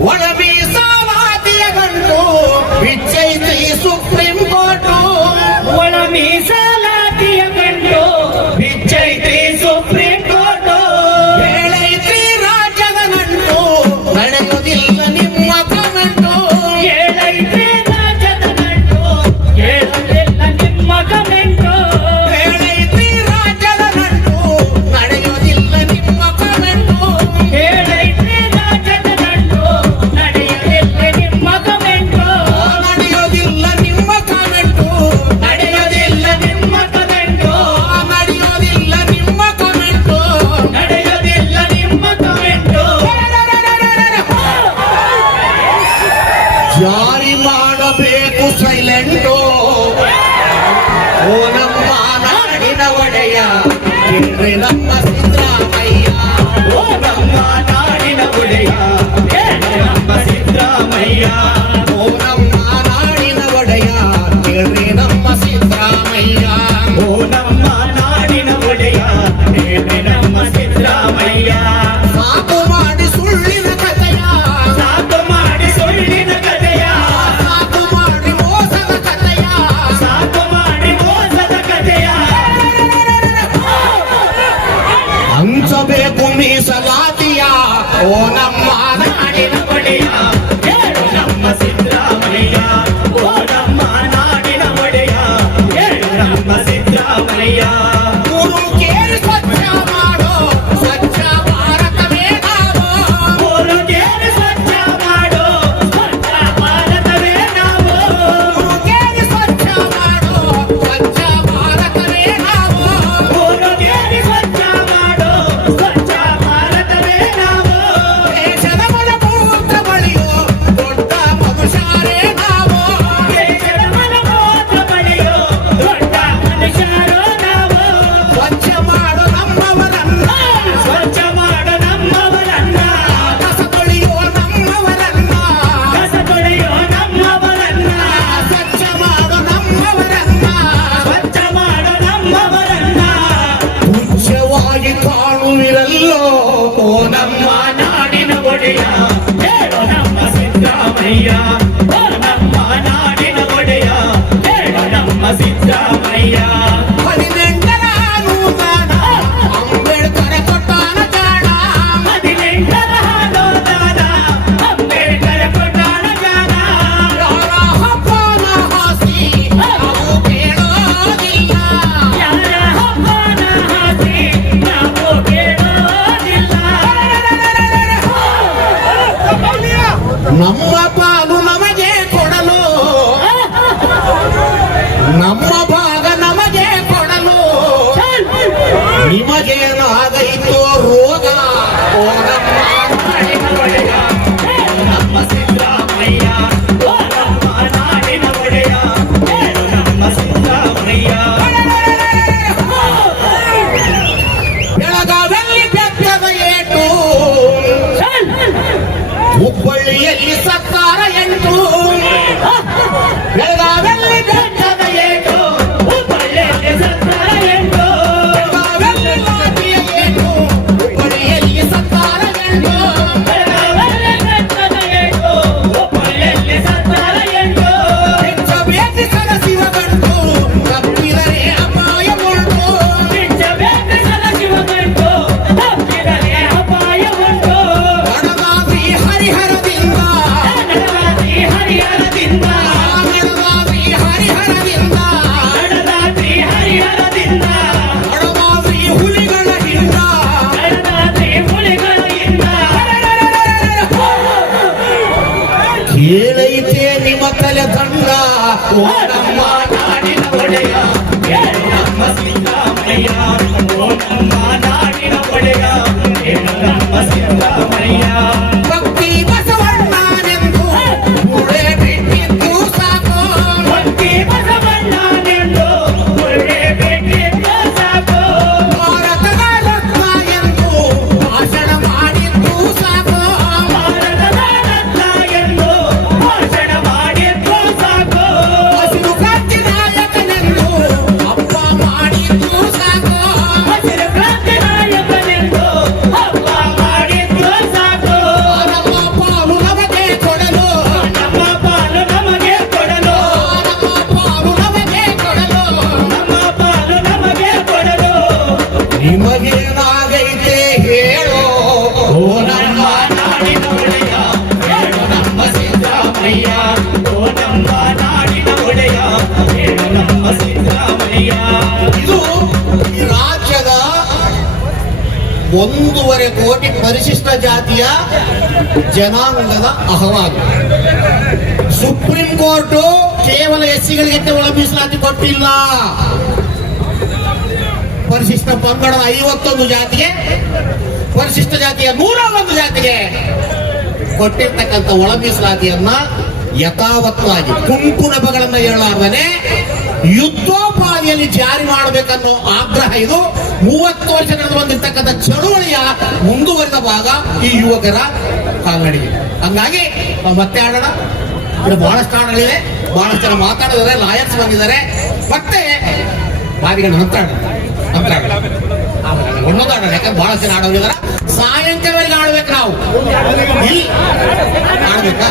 ಒಳ ಮೀಸಲಾತಿಯ ಗಂಟು ಬಿಚ್ಚೈತಿ supreme court. ಒಳ ಮೀಸ enredan โอ้นำ Namma ಒಳ್ಳೆಯಲ್ಲಿ ಸತ್ತಾರ ಎಂಟು. ಏಳೈತೆ ನಿಮ್ಮ ತಲೆ ತಂಡ ಓಡಮ್ಮ ನಾಡಿನ ಒಡೆಯ ಒಂದೂವರೆ ಕೋಟಿ ಪರಿಶಿಷ್ಟ ಜಾತಿಯ ಜನಾಂಗದ ಅಹವಾಲು. ಸುಪ್ರೀಂ ಕೋರ್ಟ್ ಕೇವಲ ಎಸ್ಸಿಗಳಿಗೆ ಒಳ ಮೀಸಲಾತಿ ಕೊಟ್ಟಿಲ್ಲ. ಪರಿಶಿಷ್ಟ ಪಂಗಡದ ಐವತ್ತೊಂದು ಜಾತಿಗೆ, ಪರಿಶಿಷ್ಟ ಜಾತಿಯ ನೂರ ಒಂದು ಜಾತಿಗೆ ಕೊಟ್ಟಿರ್ತಕ್ಕಂಥ ಒಳ ಮೀಸಲಾತಿಯನ್ನ ಯಥಾವತ್ತಾಗಿ ಗುಂಪು ನೆಪಗಳನ್ನ ಹೇಳಲಾರ್ದನೆ ಯುದ್ಧೋಪಾದಿಯಲ್ಲಿ ಜಾರಿ ಮಾಡಬೇಕನ್ನೋ ಆಗ್ರಹ ಇದು. ಮೂವತ್ತು ವರ್ಷಗಳಿಂದ ಬಂದಿರತಕ್ಕಂಥ ಚಳುವಳಿಯ ಮುಂದುವರಿದ ಭಾಗ ಈ ಯುವಕರ ಕಾಲ್ನಡಿ. ಹಂಗಾಗಿ ಮತ್ತೆ ಆಡೋಣ. ಬಹಳಷ್ಟು ಹಾಡುಗಳಿವೆ ಬಹಳಷ್ಟು ಜನ ಮಾತಾಡಿದ್ದಾರೆ ಲಾಯರ್ಸ್ ಬಂದಿದ್ದಾರೆ. ಮತ್ತೆ ಬಾರಿಗಳ ನಂತರ ಆಡೋಣ. ಯಾಕಂದ್ರೆ ಬಹಳಷ್ಟು ಜನ ಆಡೋರಿದ್ದಾರೆ. ಸಾಯಂಕಾಲವರೆಗೆ ಆಡ್ಬೇಕು ನಾವು. ಆಡ್ಬೇಕಾ?